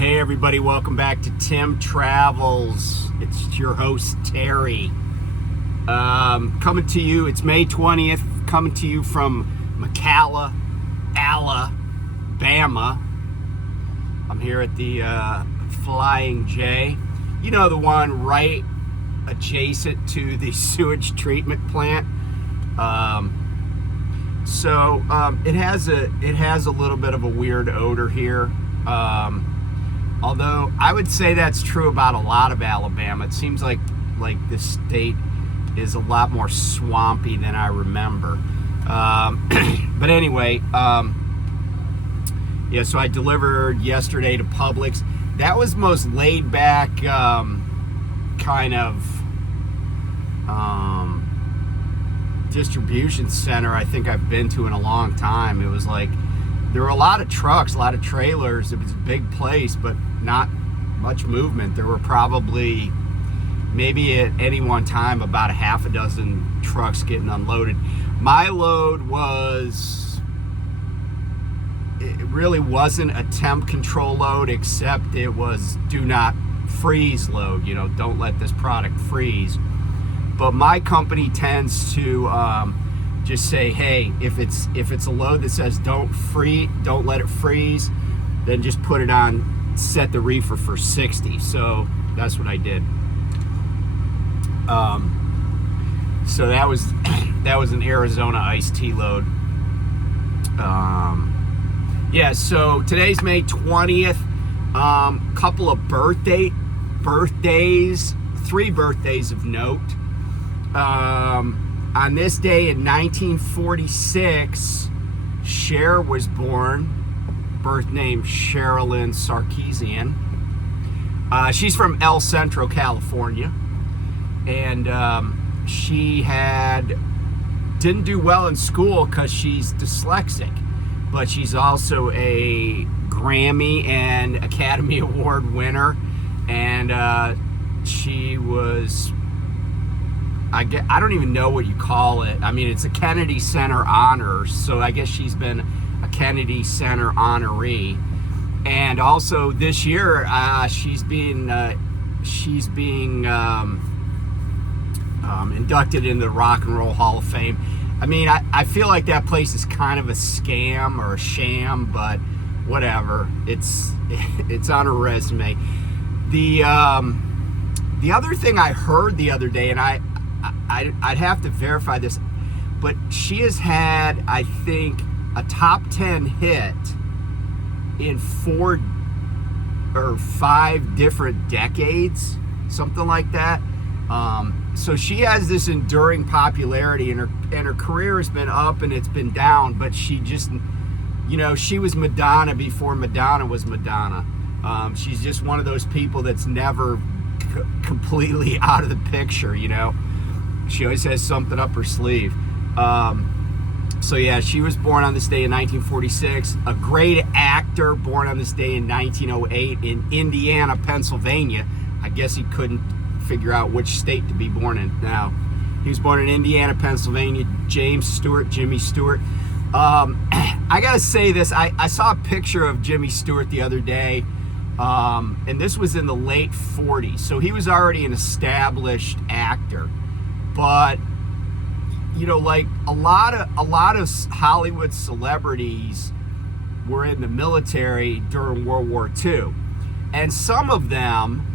Hey everybody, welcome back to Tim Travels. It's your host Terry. Coming to you, it's May 20th, coming to you from McCalla, Alabama. I'm here at the Flying J. You know, the one right adjacent to the sewage treatment plant. It has a little bit of a weird odor here. Although I would say that's true about a lot of Alabama. It seems like this state is a lot more swampy than I remember. But anyway, so I delivered yesterday to Publix. That was the most laid back kind of distribution center I think I've been to in a long time. It was like there were a lot of trucks, a lot of trailers. It was a big place, but not much movement. There were probably, maybe at any one time, about a half a dozen trucks getting unloaded. My load it really wasn't a temp control load, except it was do not freeze load. You know, don't let this product freeze. But my company tends to just say, hey, if it's a load that says don't let it freeze, then just put it on, set the reefer for 60. So that's what I did. So that was an Arizona iced tea load. So today's May 20th. Couple of birthdays, 3 birthdays of note. On this day in 1946, Cher was born. Birth name Sherilyn Sarkeesian. She's from El Centro, California, and she didn't do well in school because she's dyslexic, but she's also a Grammy and Academy Award winner, and she was, I don't even know what you call it. I mean, it's a Kennedy Center honors, so I guess she's been a Kennedy Center honoree. And also this year, she's being inducted into the Rock and Roll Hall of Fame. I mean, I feel like that place is kind of a scam or a sham, but whatever. It's on her resume. The other thing I heard the other day, and I'd have to verify this, but she has had, I think, a top 10 hit in 4 or 5 different decades, something like that. So she has this enduring popularity, and her career has been up and it's been down, but she just, she was Madonna before Madonna was Madonna. She's just one of those people that's never completely out of the picture, She always has something up her sleeve. She was born on this day in 1946. A great actor born on this day in 1908 in Indiana, Pennsylvania. I guess he couldn't figure out which state to be born in now. He was born in Indiana, Pennsylvania. Jimmy Stewart. I gotta say this. I saw a picture of Jimmy Stewart the other day. And this was in the late 40s. So he was already an established actor. But like a lot of Hollywood celebrities were in the military during World War II. And some of them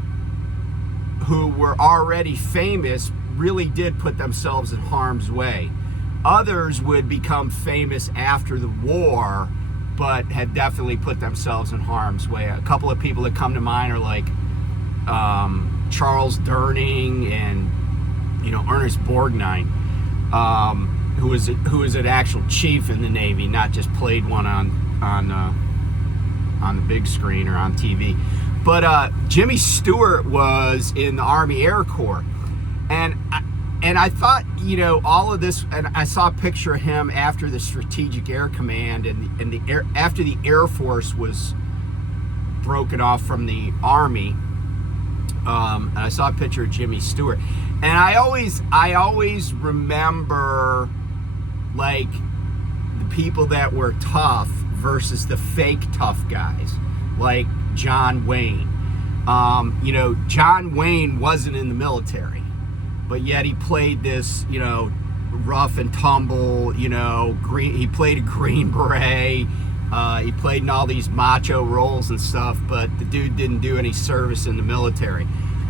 who were already famous really did put themselves in harm's way. Others would become famous after the war, but had definitely put themselves in harm's way. A couple of people that come to mind are like Charles Durning and Ernest Borgnine. Who was an actual chief in the Navy, not just played one on the big screen or on TV. But Jimmy Stewart was in the Army Air Corps, and I thought all of this, and I saw a picture of him after the Strategic Air Command after the Air Force was broken off from the Army. And I saw a picture of Jimmy Stewart, and I always remember like the people that were tough versus the fake tough guys. like John Wayne. You know, John Wayne wasn't in the military, but yet he played this, you know, rough and tumble, you know, he played a Green Beret. He played in all these macho roles and stuff, but the dude didn't do any service in the military.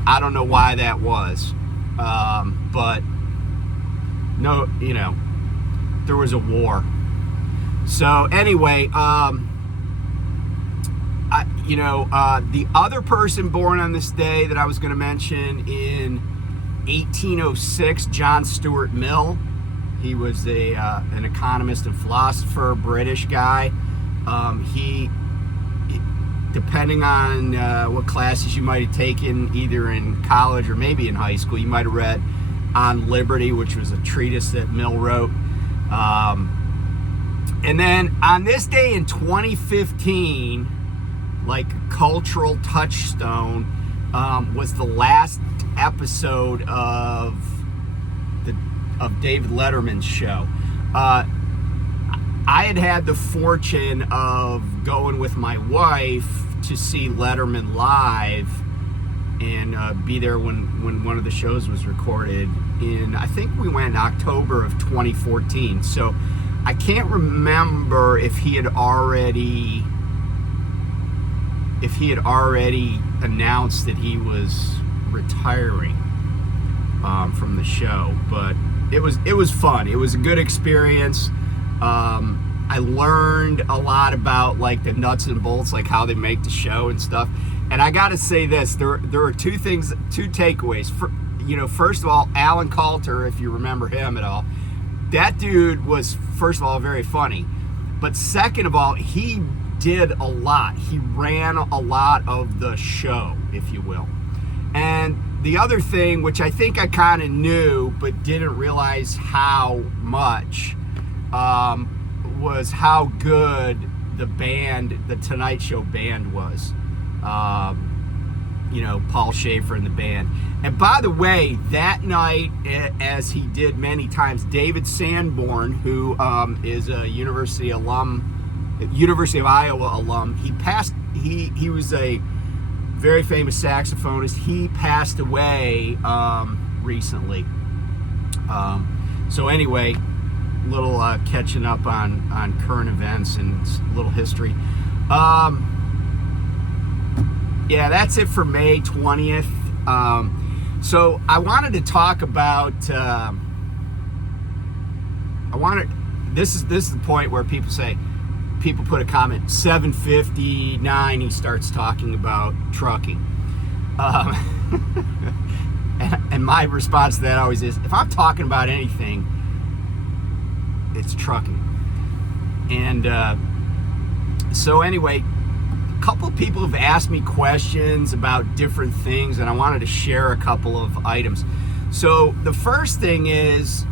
I don't know why that was, but no, you know, there was a war. So anyway, the other person born on this day that I was going to mention in 1806, John Stuart Mill. He was an economist and philosopher, British guy. He, depending on what classes you might have taken, either in college or maybe in high school, you might have read On Liberty, which was a treatise that Mill wrote. And then on this day in 2015, like a cultural touchstone, was the last episode of David Letterman's show. I had the fortune of going with my wife to see Letterman live and be there when one of the shows was recorded I think we went in October of 2014. So I can't remember if he had already announced that he was retiring from the show, but it was fun. It was a good experience. I learned a lot about like the nuts and bolts, like how they make the show and stuff. And I got to say this: there are two takeaways. First of all, Alan Coulter, if you remember him at all, that dude was, first of all, very funny, but second of all, he did a lot. He ran a lot of the show, if you will. And the other thing, which I think I kind of knew but didn't realize how much, was how good the band, the Tonight Show band was. Paul Schaefer and the band. And by the way, that night, as he did many times, David Sanborn, who is a University of Iowa alum, he was a very famous saxophonist. He passed away recently. So anyway, little catching up on current events and a little history. Yeah, that's it for May 20th. So I wanted to talk about. This is the point where people put a comment. 7:59, he starts talking about trucking. And my response to that always is, if I'm talking about anything, it's trucking. And so anyway, a couple of people have asked me questions about different things, and I wanted to share a couple of items. So the first thing is,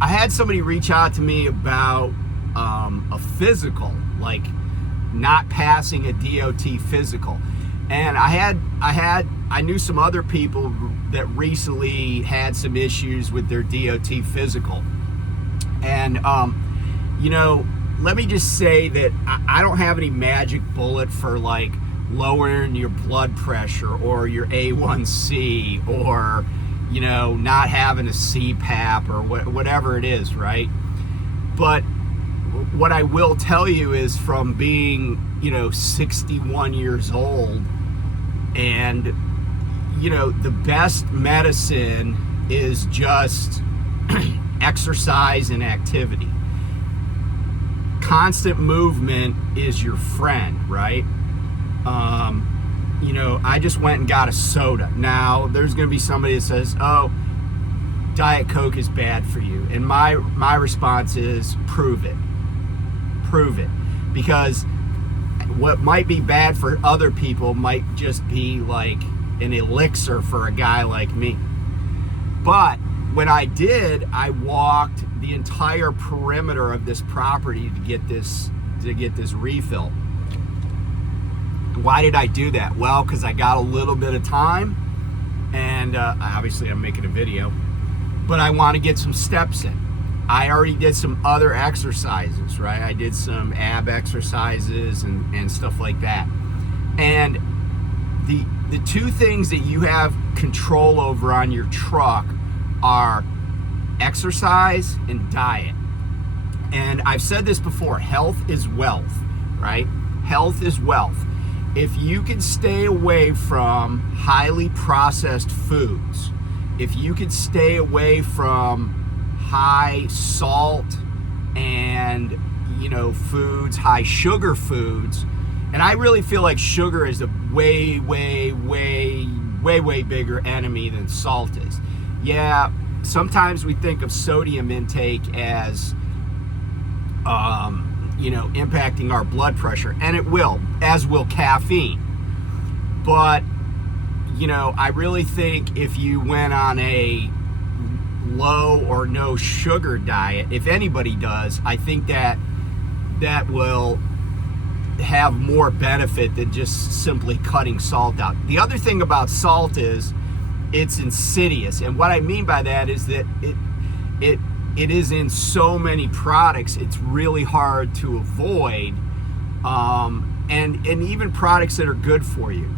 I had somebody reach out to me about a physical, like not passing a DOT physical. And I knew some other people that recently had some issues with their DOT physical. And, let me just say that I don't have any magic bullet for like lowering your blood pressure or your A1C or, not having a CPAP or whatever it is, right? But what I will tell you is, from being, 61 years old, and, the best medicine is just exercise and activity. Constant movement is your friend, right? I just went and got a soda. Now, there's going to be somebody that says, oh, Diet Coke is bad for you. And my response is, prove it. Prove it. Because what might be bad for other people might just be like an elixir for a guy like me. But when I did, I walked the entire perimeter of this property to get this refill. Why did I do that? Well, because I got a little bit of time, and obviously I'm making a video, but I want to get some steps in. I already did some other exercises, right? I did some ab exercises and stuff like that. And the two things that you have control over on your truck are exercise and diet. And I've said this before, health is wealth, right? Health is wealth. If you can stay away from highly processed foods, if you could stay away from high salt and, foods, high sugar foods, and I really feel like sugar is a way bigger enemy than salt is. Yeah, sometimes we think of sodium intake as impacting our blood pressure, and it will, as will caffeine. But, I really think if you went on a low or no sugar diet, if anybody does, I think that will have more benefit than just simply cutting salt out. The other thing about salt is it's insidious, and what I mean by that is that it is in so many products, it's really hard to avoid, and even products that are good for you.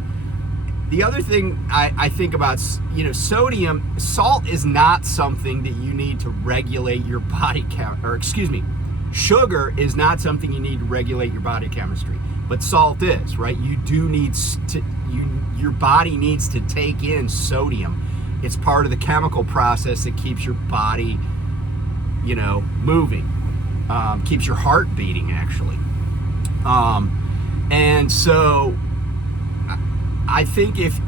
The other thing I think about, sodium, salt is not something that you need to regulate your body count, or excuse me, sugar is not something you need to regulate your body chemistry, but salt is, right? You do need your body needs to take in sodium. It's part of the chemical process that keeps your body, moving, keeps your heart beating, actually. And so I think if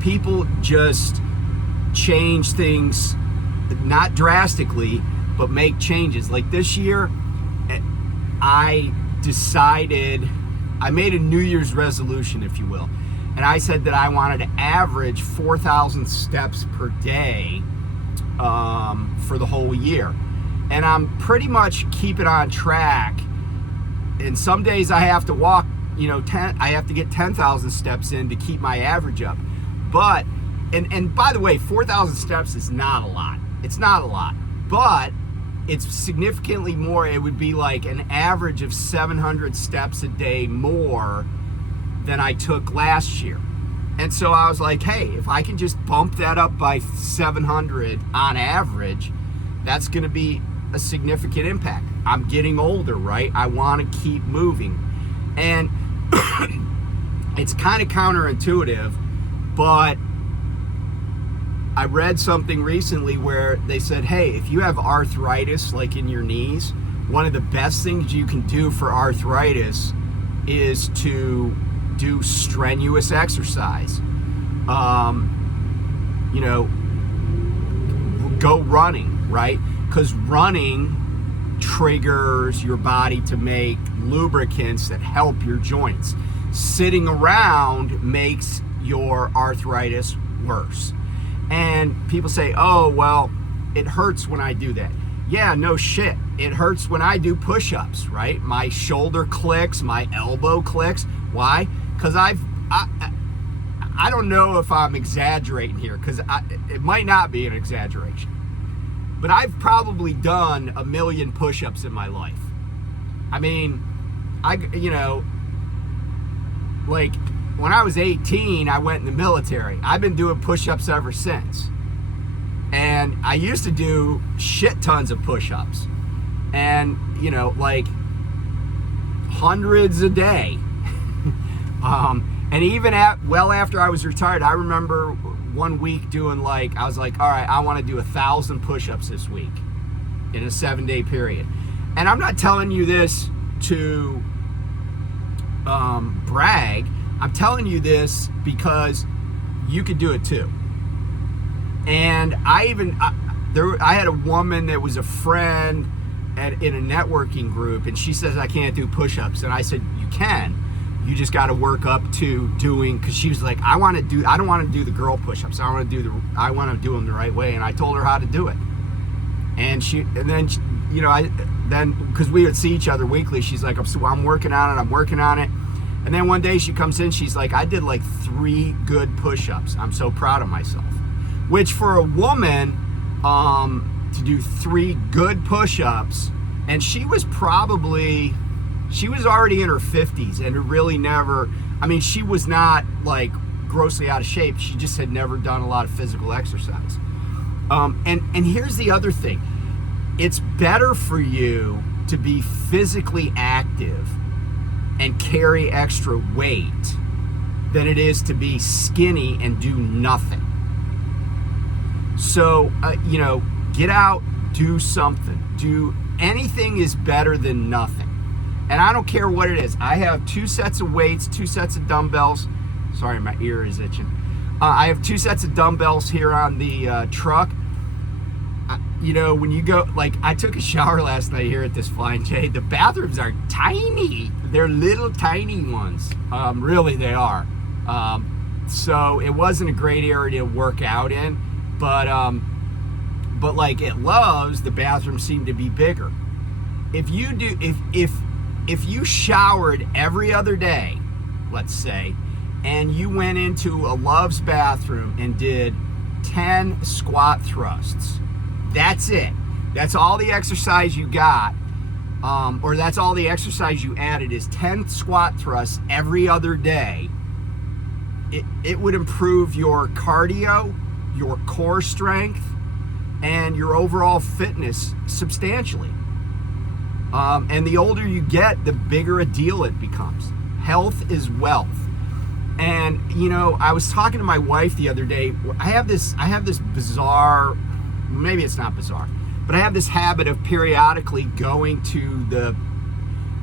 people just change things, not drastically, but make changes. Like this year, I made a New Year's resolution, if you will, and I said that I wanted to average 4,000 steps per day for the whole year, and I'm pretty much keeping on track. And some days I have to walk, I have to get 10,000 steps in to keep my average up. But and by the way, 4,000 steps is not a lot. It's not a lot, but it's significantly more. It would be like an average of 700 steps a day more than I took last year. And so I was like, hey, if I can just bump that up by 700 on average, that's going to be a significant impact. I'm getting older, right? I want to keep moving. And it's kind of counterintuitive, but I read something recently where they said, hey, if you have arthritis, like in your knees, one of the best things you can do for arthritis is to do strenuous exercise. Go running, right? Because running triggers your body to make lubricants that help your joints. Sitting around makes your arthritis worse. And people say, oh, well, it hurts when I do that. Yeah, no shit. It hurts when I do push-ups, right? My shoulder clicks, my elbow clicks. Why? Because I don't know if I'm exaggerating here, because it might not be an exaggeration, but I've probably done 1 million push-ups in my life. I mean, like when I was 18, I went in the military. I've been doing push-ups ever since. And I used to do shit tons of push-ups. And, like hundreds a day. And even after I was retired, I remember one week doing I was like, all right, I want to do 1,000 push-ups this week in a 7-day period. And I'm not telling you this to brag. I'm telling you this because you could do it too. And I had a woman that was a friend in a networking group, and she says I can't do push-ups, and I said you can. You just got to work up to doing, because she was like, I don't want to do the girl push-ups. I want to do them the right way. And I told her how to do it. And then because we would see each other weekly, she's like, I'm working on it. And then one day she comes in, she's like, I did 3 good push-ups. I'm so proud of myself. Which for a woman, to do 3 good push-ups, and she was already in her 50s and really never, I mean, she was not like grossly out of shape. She just had never done a lot of physical exercise. And here's the other thing. It's better for you to be physically active and carry extra weight than it is to be skinny and do nothing. So, get out, do something. Anything is better than nothing. And I don't care what it is. I have 2 sets of weights, 2 sets of dumbbells. Sorry, my ear is itching. I have 2 sets of dumbbells here on the truck. When you go, like, I took a shower last night here at this Flying J. The bathrooms are tiny. They're little tiny ones. Really, they are. So it wasn't a great area to work out in, but like at Love's, the bathrooms seem to be bigger. If you showered every other day, let's say, and you went into a Love's bathroom and did 10 squat thrusts, that's it. That's all the exercise you got, or that's all the exercise you added is 10 squat thrusts every other day. It would improve your cardio, your core strength, and your overall fitness substantially. And the older you get, the bigger a deal it becomes. Health is wealth. And I was talking to my wife the other day. I have this bizarre, maybe it's not bizarre, but I have this habit of periodically going to the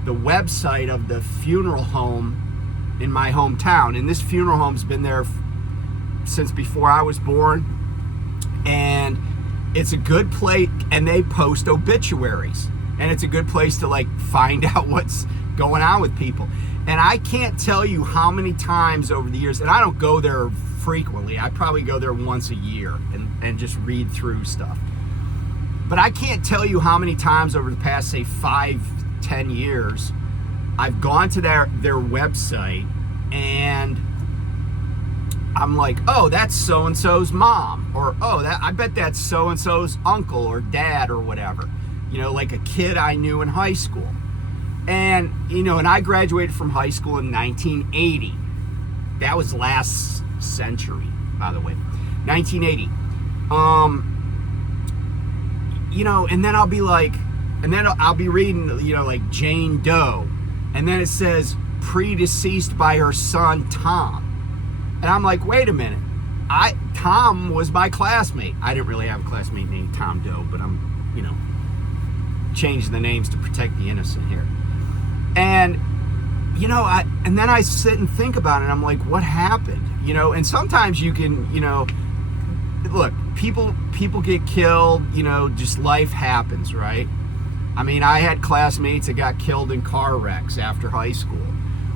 website of the funeral home in my hometown. And this funeral home's been there since before I was born. And it's a good place, and they post obituaries. And it's a good place to like find out what's going on with people. And I can't tell you how many times over the years, and I don't go there frequently. I probably go there once a year and just read through stuff. But I can't tell you how many times over the past, say, 5-10 years, I've gone to their website and I'm like, oh, that's so-and-so's mom. Or, oh, I bet that's so-and-so's uncle or dad or whatever. Like a kid I knew in high school. And, and I graduated from high school in 1980. That was last century, by the way. 1980. And then I'll be like, I'll be reading, like Jane Doe. And then it says, predeceased by her son, Tom. And I'm like, wait a minute. Tom was my classmate. I didn't really have a classmate named Tom Doe, but I'm, changing the names to protect the innocent here. And, and then I sit and think about it, and I'm like, what happened? And sometimes you can, look, people get killed, just life happens, right? I mean, I had classmates that got killed in car wrecks after high school.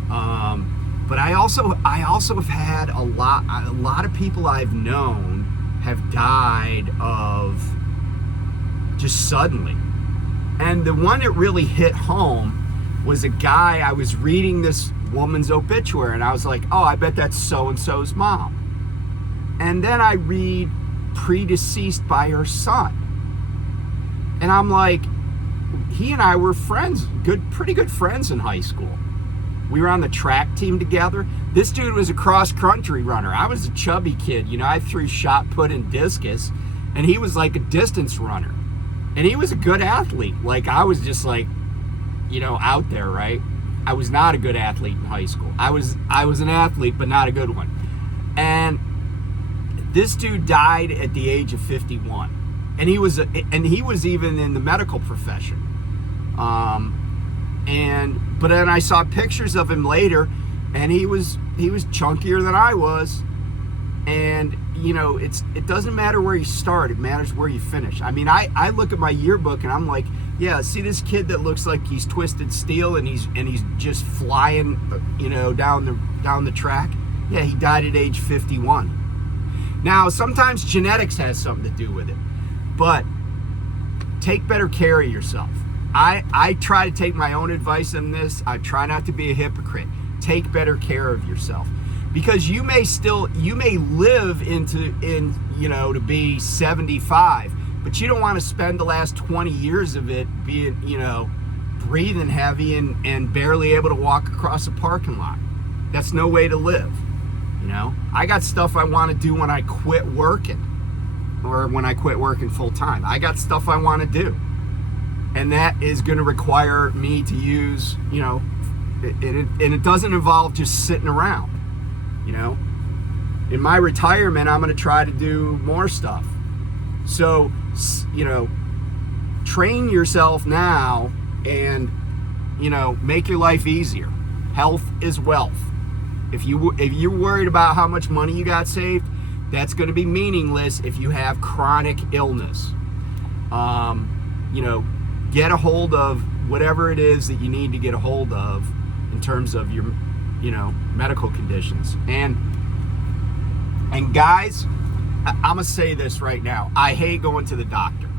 But I also have had a lot of people I've known have died of just suddenly. And the one that really hit home was a guy, I was reading this woman's obituary and I was like, oh, I bet that's so-and-so's mom. And then I read predeceased by her son. And I'm like, he and I were friends, pretty good friends in high school. We were on the track team together. This dude was a cross-country runner. I was a chubby kid. I threw shot put and discus, and he was like a distance runner. And he was a good athlete. Like, I was just like, out there, right? I was not a good athlete in high school. I was an athlete, but not a good one. And this dude died at the age of 51. And he was even in the medical profession. But then I saw pictures of him later, and he was chunkier than I was. And it doesn't matter where you start, it matters where you finish. I mean, I look at my yearbook and I'm like, yeah, see this kid that looks like he's twisted steel and he's just flying, down the track? Yeah, he died at age 51. Now, sometimes genetics has something to do with it, but take better care of yourself. I try to take my own advice on this. I try not to be a hypocrite. Take better care of yourself. Because you may live to be 75, but you don't want to spend the last 20 years of it being, breathing heavy and barely able to walk across a parking lot. That's no way to live. I got stuff I want to do when I quit working, or when I quit working full time. I got stuff I want to do, and that is going to require me to use, and it doesn't involve just sitting around. In my retirement, I'm going to try to do more stuff. So, train yourself now and, make your life easier. Health is wealth. If you're worried about how much money you got saved, that's going to be meaningless if you have chronic illness. Get a hold of whatever it is that you need to get a hold of in terms of your, medical conditions. And guys, I'm going to say this right now. I hate going to the doctor.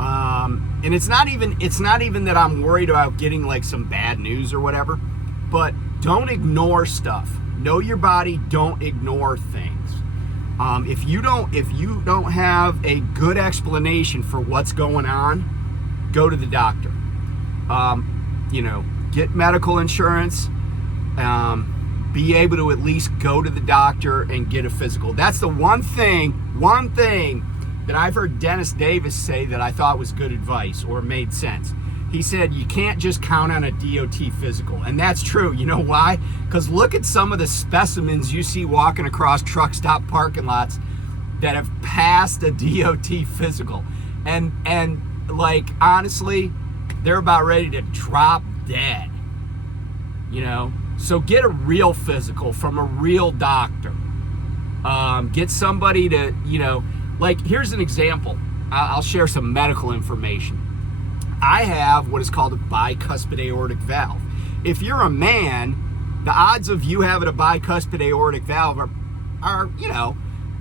And it's not even that I'm worried about getting like some bad news or whatever, but don't ignore stuff. Know your body. Don't ignore things. If you don't have a good explanation for what's going on, go to the doctor. Get medical insurance. Be able to at least go to the doctor and get a physical. That's the one thing that I've heard Dennis Davis say that I thought was good advice or made sense. He said you can't just count on a DOT physical. And that's true. You know why? Because look at some of the specimens you see walking across truck stop parking lots that have passed a DOT physical. And like, honestly, they're about ready to drop dead. So get a real physical from a real doctor. Get somebody to, like, here's an example. I'll share some medical information. I have what is called a bicuspid aortic valve. If you're a man, the odds of you having a bicuspid aortic valve are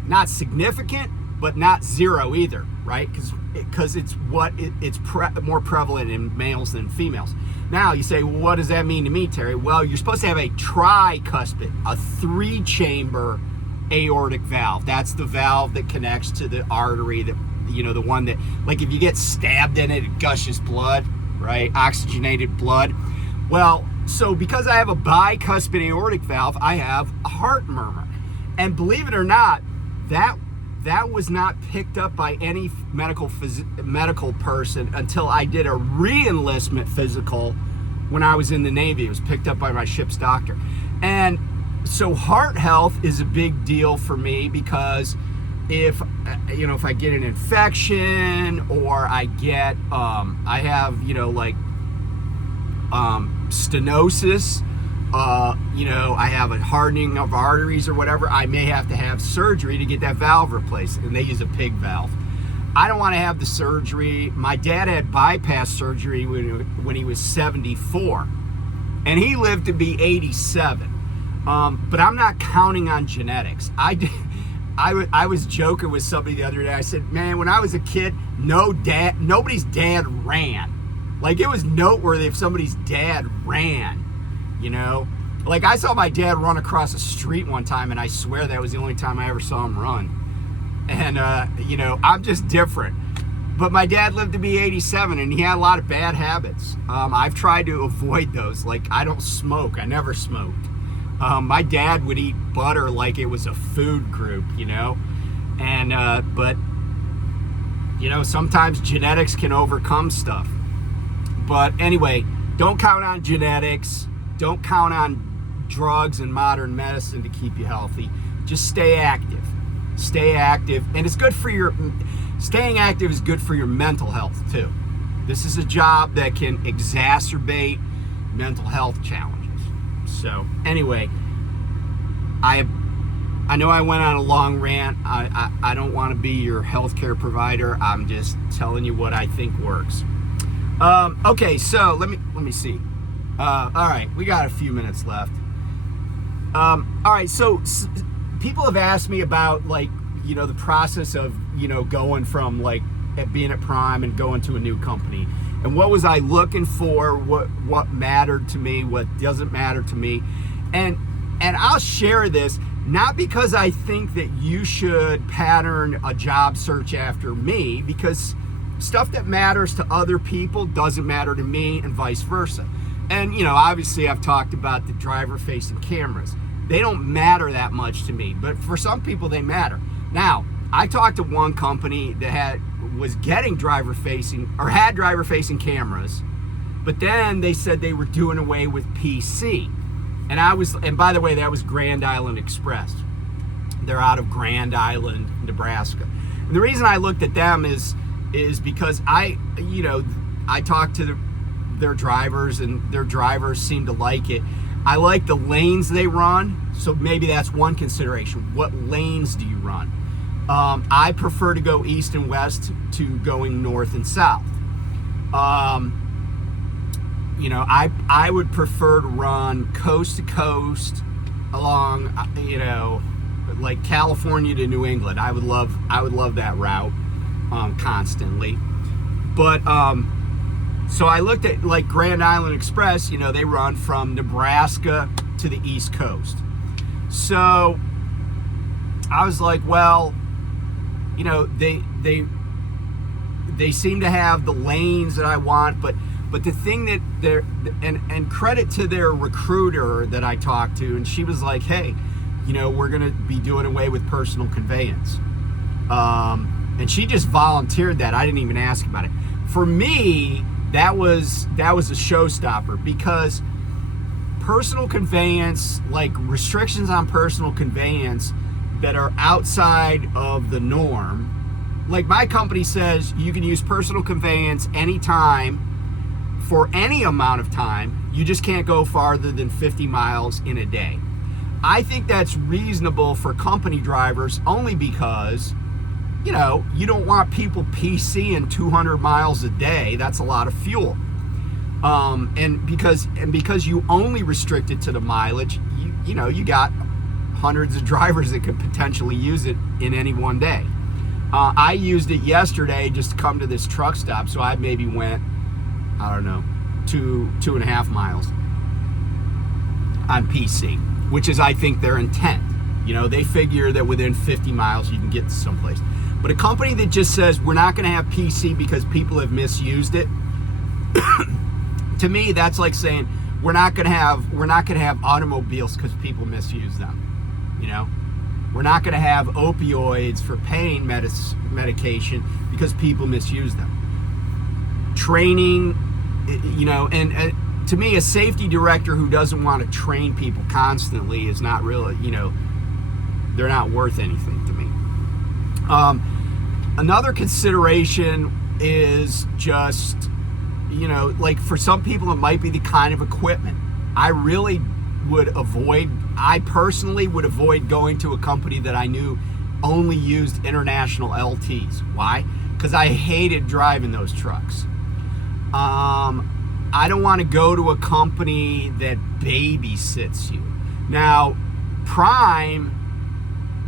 not significant, but not zero either, right? Because it's more prevalent in males than females. Now you say, well, what does that mean to me, Terry? Well, you're supposed to have a tricuspid, a 3-chamber aortic valve. That's the valve that connects to the artery that, the one that, like, if you get stabbed in it, it gushes blood, right? Oxygenated blood. Well, so because I have a bicuspid aortic valve, I have a heart murmur. And believe it or not, that was not picked up by any medical person until I did a re-enlistment physical when I was in the Navy. It was picked up by my ship's doctor. And so heart health is a big deal for me because if I get an infection or I get, I have, stenosis, I have a hardening of arteries or whatever, I may have to have surgery to get that valve replaced, and they use a pig valve. I don't want to have the surgery. My dad had bypass surgery when he was 74, and he lived to be 87. But I'm not counting on genetics. I was joking with somebody the other day. I said, man, when I was a kid, nobody's dad ran. Like, it was noteworthy if somebody's dad ran. Like, I saw my dad run across the street one time, and I swear that was the only time I ever saw him run. And, I'm just different. But my dad lived to be 87, and he had a lot of bad habits. I've tried to avoid those. Like, I don't smoke. I never smoked. My dad would eat butter like it was a food group, And, but, sometimes genetics can overcome stuff. But anyway, don't count on genetics. Don't count on drugs and modern medicine to keep you healthy. Just stay active. Stay active. And it's good for staying active is good for your mental health too. This is a job that can exacerbate mental health challenges. So anyway, I know I went on a long rant. I don't want to be your healthcare provider. I'm just telling you what I think works. Okay, so let me see. All right, we got a few minutes left. All right, so people have asked me about, like, the process of, going from, like, being at Prime and going to a new company. And what was I looking for? What mattered to me? What doesn't matter to me? And And I'll share this, not because I think that you should pattern a job search after me, because stuff that matters to other people doesn't matter to me, and vice versa. And, obviously I've talked about the driver-facing cameras. They don't matter that much to me, but for some people they matter. Now, I talked to one company that was getting driver-facing, or had driver-facing cameras, but then they said they were doing away with PC. And by the way, that was Grand Island Express. They're out of Grand Island, Nebraska. And the reason I looked at them is because I talked to their drivers, and their drivers seem to like it. I like the lanes they run, so maybe that's one consideration. What lanes do you run? I prefer to go east and west to going north and south. I would prefer to run coast to coast along, like California to New England. I would love that route constantly. But so I looked at like Grand Island Express. They run from Nebraska to the East Coast. So I was like, well, they seem to have the lanes that I want, but the thing that and credit to their recruiter that I talked to, and she was like, hey, we're going to be doing away with personal conveyance. And she just volunteered that. I didn't even ask about it. For me, that was a showstopper, because personal conveyance, like restrictions on personal conveyance that are outside of the norm, like my company says you can use personal conveyance anytime for any amount of time. You just can't go farther than 50 miles in a day. I think that's reasonable for company drivers, only because you don't want people PCing 200 miles a day. That's a lot of fuel. And because you only restrict it to the mileage, you got hundreds of drivers that could potentially use it in any one day. I used it yesterday just to come to this truck stop, so I maybe went, I don't know, 2.5 miles on PC, which is, I think, their intent. They figure that within 50 miles you can get to someplace. But a company that just says we're not going to have PC because people have misused it, to me, that's like saying we're not going to have automobiles because people misuse them. We're not going to have opioids for pain medication because people misuse them. Training, and to me, a safety director who doesn't want to train people constantly is not really, they're not worth anything to me. Another consideration is just, like for some people it might be the kind of equipment. I personally would avoid going to a company that I knew only used international LTs. Why? Because I hated driving those trucks. I don't want to go to a company that babysits you. Now, Prime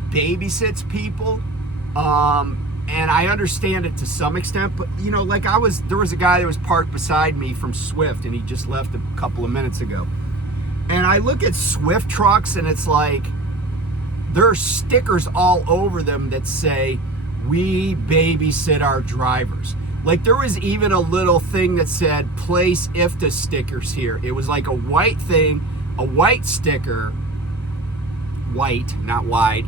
babysits people, and I understand it to some extent, but there was a guy that was parked beside me from Swift, and he just left a couple of minutes ago. And I look at Swift trucks, and it's like there are stickers all over them that say, "We babysit our drivers." Like there was even a little thing that said, "Place IFTA stickers here." It was like a white thing, a white sticker, white, not wide,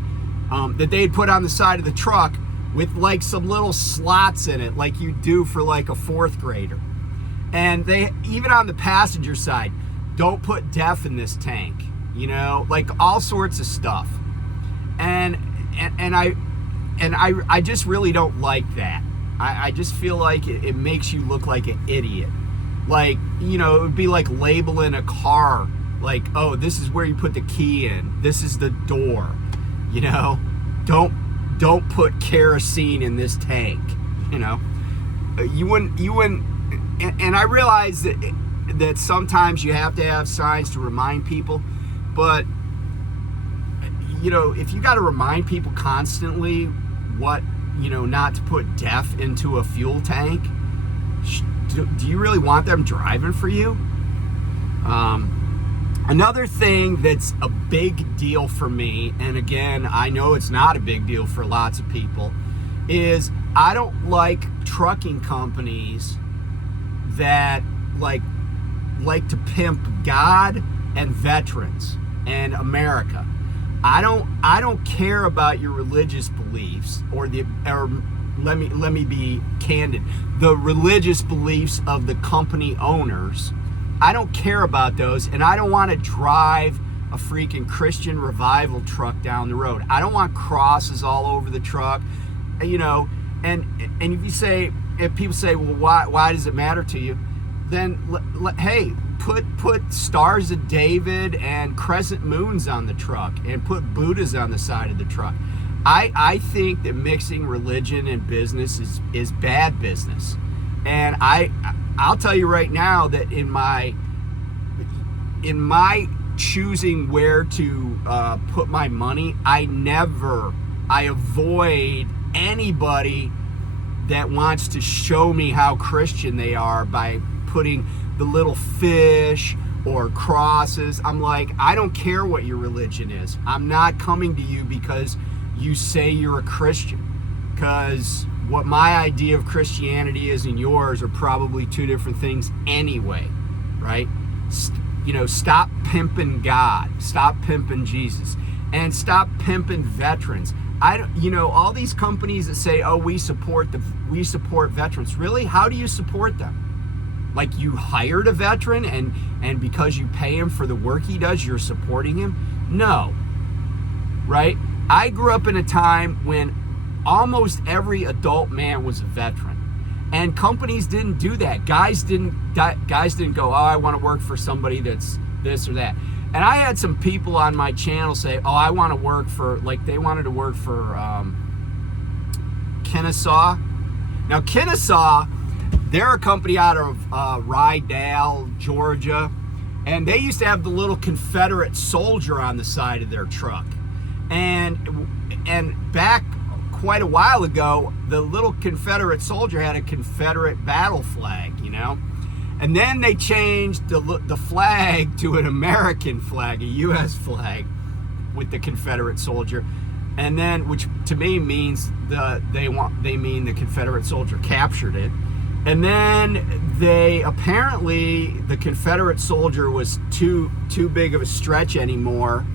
that they'd put on the side of the truck with like some little slots in it, like you do for like a fourth grader. And they, even on the passenger side, don't put deaf in this tank, like all sorts of stuff. And I just really don't like that. I just feel like it makes you look like an idiot. Like, it would be like labeling a car, like, oh, this is where you put the key in. This is the door, Don't put kerosene in this tank, You wouldn't, and I realize that sometimes you have to have signs to remind people, but if you got to remind people constantly what, not to put DEF into a fuel tank, do you really want them driving for you? Another thing that's a big deal for me, and again, I know it's not a big deal for lots of people, is I don't like trucking companies that like to pimp God and veterans and America. I don't care about your religious beliefs or let me be candid. The religious beliefs of the company owners. I don't care about those, and I don't want to drive a freaking Christian Revival truck down the road. I don't want crosses all over the truck, you know. And if people say, well, why does it matter to you? Then hey, put stars of David and crescent moons on the truck, and put Buddhas on the side of the truck. I think that mixing religion and business is bad business, and I'll tell you right now that in my choosing where to put my money, I avoid anybody that wants to show me how Christian they are by putting the little fish or crosses. I'm like, I don't care what your religion is. I'm not coming to you because you say you're a Christian, because what my idea of Christianity is and yours are probably two different things anyway, right? You know, stop pimping God, stop pimping Jesus, and stop pimping veterans. All these companies that say, oh, we support veterans. Really? How do you support them? Like, you hired a veteran and because you pay him for the work he does, you're supporting him? No, right? I grew up in a time when almost every adult man was a veteran, and companies didn't do that. Guys didn't go, oh, I want to work for somebody that's this or that. And I had some people on my channel say, oh, I want to work for, like, they wanted to work for Kennesaw. Now, Kennesaw, they're a company out of Rydell, Georgia, and they used to have the little Confederate soldier on the side of their truck. And back quite a while ago, the little Confederate soldier had a Confederate battle flag, you know? And then they changed the flag to an American flag, a U.S. flag, with the Confederate soldier. And then, which to me means they mean the Confederate soldier captured it. And then the Confederate soldier was too big of a stretch anymore.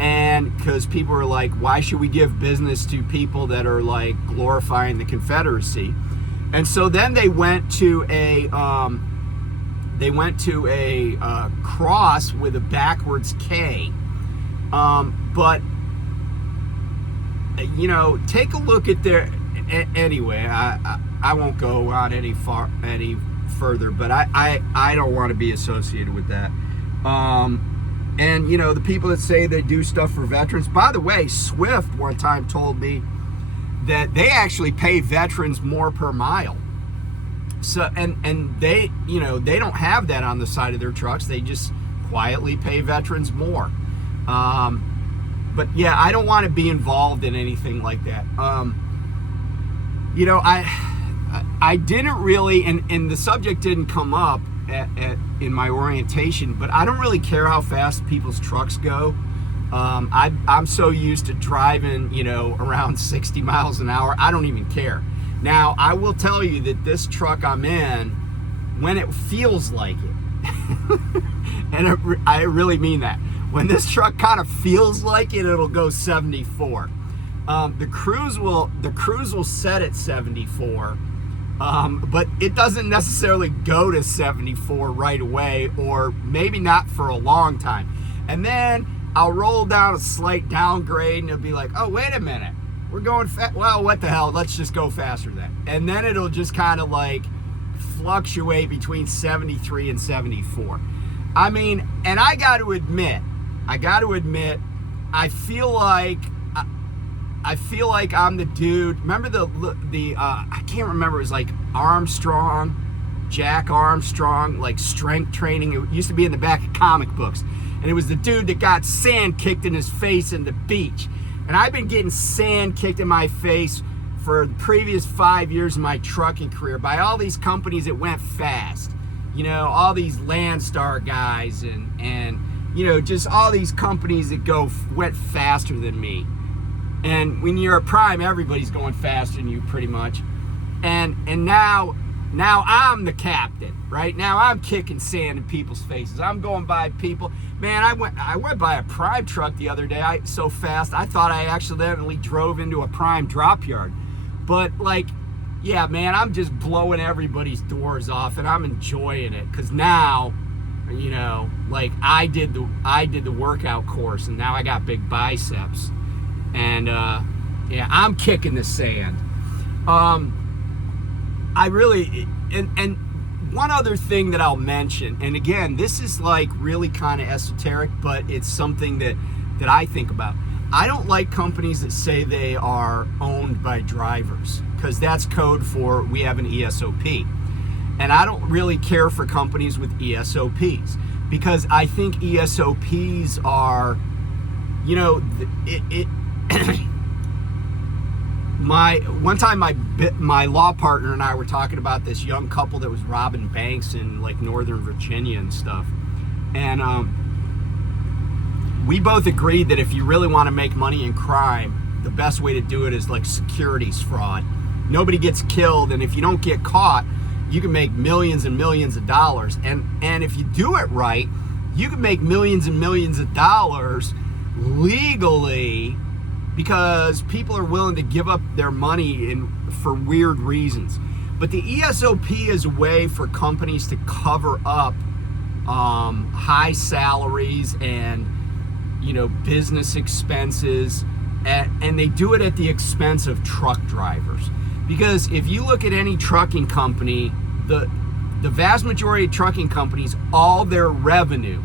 And because people were like, why should we give business to people that are like glorifying the Confederacy? And so then they went to a cross with a backwards K. But you know, take a look at their. Anyway, I won't go on any further, but I don't want to be associated with that. And, you know, the people that say they do stuff for veterans. By the way, Swift one time told me that they actually pay veterans more per mile. So, and they, you know, they don't have that on the side of their trucks. They just quietly pay veterans more. But yeah, I don't want to be involved in anything like that. You know, I didn't really, and the subject didn't come up in my orientation, but I don't really care how fast people's trucks go. I'm so used to driving, you know, around 60 miles an hour. I don't even care. Now, I will tell you that this truck I'm in, when it feels like it, and I really mean that, when this truck kind of feels like it, it'll go 74. The cruise will set at 74. But it doesn't necessarily go to 74 right away, or maybe not for a long time. And then I'll roll down a slight downgrade and it'll be like, oh, wait a minute, we're going well, what the hell, let's just go faster then. And then it'll just kind of like fluctuate between 73 and 74. I mean, and I got to admit, I feel like I'm the dude. Remember the I can't remember, it was like Jack Armstrong, like strength training. It used to be in the back of comic books. And it was the dude that got sand kicked in his face in the beach. And I've been getting sand kicked in my face for the previous 5 years of my trucking career by all these companies that went fast. You know, all these Landstar guys and just all these companies that went faster than me. And when you're a prime, everybody's going faster than you pretty much. And now I'm the captain, right? Now I'm kicking sand in people's faces. I'm going by people. Man, I went by a prime truck the other day so fast I thought I accidentally drove into a prime drop yard. But yeah, man, I'm just blowing everybody's doors off, and I'm enjoying it because now, I did the workout course, and now I got big biceps, and yeah, I'm kicking the sand. I really, and one other thing that I'll mention, and again, this is really kind of esoteric, but it's something that I think about. I don't like companies that say they are owned by drivers, because that's code for we have an ESOP. And I don't really care for companies with ESOPs, because I think ESOPs are, one time my law partner and I were talking about this young couple that was robbing banks in Northern Virginia and stuff, and we both agreed that if you really want to make money in crime, the best way to do it is securities fraud. Nobody gets killed, and if you don't get caught, you can make millions and millions of dollars. And if you do it right, you can make millions and millions of dollars legally, because people are willing to give up their money for weird reasons. But the ESOP is a way for companies to cover up high salaries and business expenses, and they do it at the expense of truck drivers. Because if you look at any trucking company, the vast majority of trucking companies, all their revenue,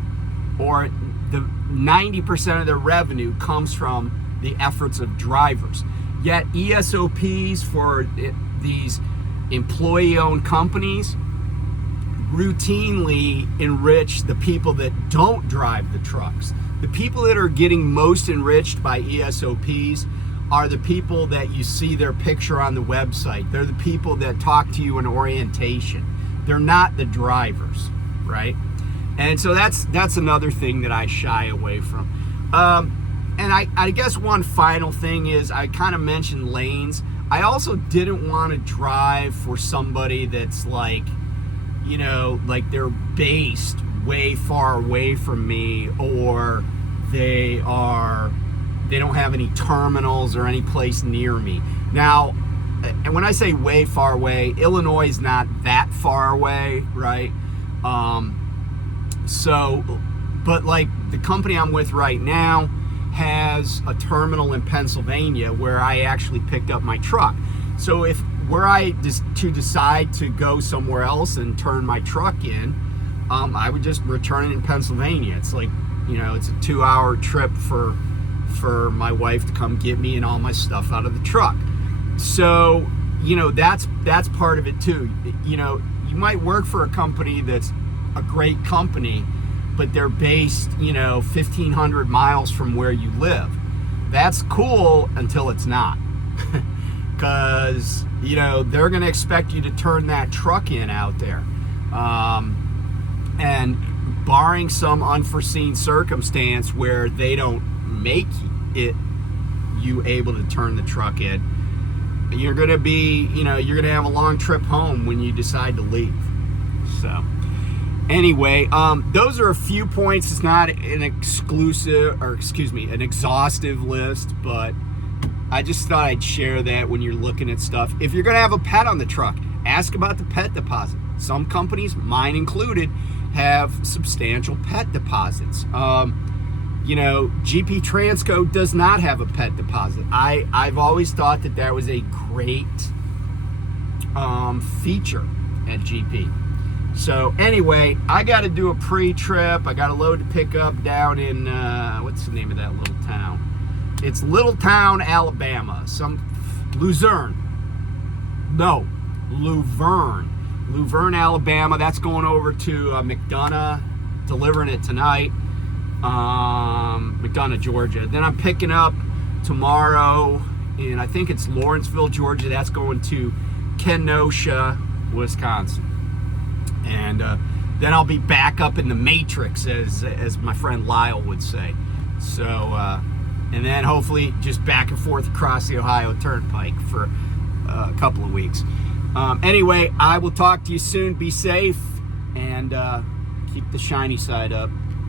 or the 90% of their revenue, comes from the efforts of drivers. Yet ESOPs for these employee-owned companies routinely enrich the people that don't drive the trucks. The people that are getting most enriched by ESOPs are the people that you see their picture on the website. They're the people that talk to you in orientation. They're not the drivers, right? And so that's another thing that I shy away from. And I guess one final thing is, I kind of mentioned lanes. I also didn't want to drive for somebody that's they're based way far away from me, or they don't have any terminals or any place near me. Now, and when I say way far away, Illinois is not that far away, right? But the company I'm with right now has a terminal in Pennsylvania where I actually picked up my truck. So if decide to go somewhere else and turn my truck in, I would just return it in Pennsylvania. It's it's a 2-hour trip for my wife to come get me and all my stuff out of the truck. So, that's part of it too. You might work for a company that's a great company, but they're based, 1,500 miles from where you live. That's cool until it's not. Because, they're going to expect you to turn that truck in out there. And barring some unforeseen circumstance where they don't make you able to turn the truck in, you're going to be, you're going to have a long trip home when you decide to leave. So anyway, those are a few points. It's not an exhaustive list, but I just thought I'd share that when you're looking at stuff. If you're going to have a pet on the truck, ask about the pet deposit. Some companies, mine included, have substantial pet deposits. GP Transco does not have a pet deposit. I've always thought that was a great feature at GP. So anyway, I got to do a pre-trip. I got a load to pick up down in, what's the name of that little town? It's Littletown, Alabama. Luzerne, Alabama. That's going over to McDonough, delivering it tonight. McDonough, Georgia. Then I'm picking up tomorrow in, I think it's Lawrenceville, Georgia. That's going to Kenosha, Wisconsin. And then I'll be back up in the matrix, as my friend Lyle would say. So, and then hopefully just back and forth across the Ohio Turnpike for a couple of weeks. Anyway, I will talk to you soon. Be safe and keep the shiny side up.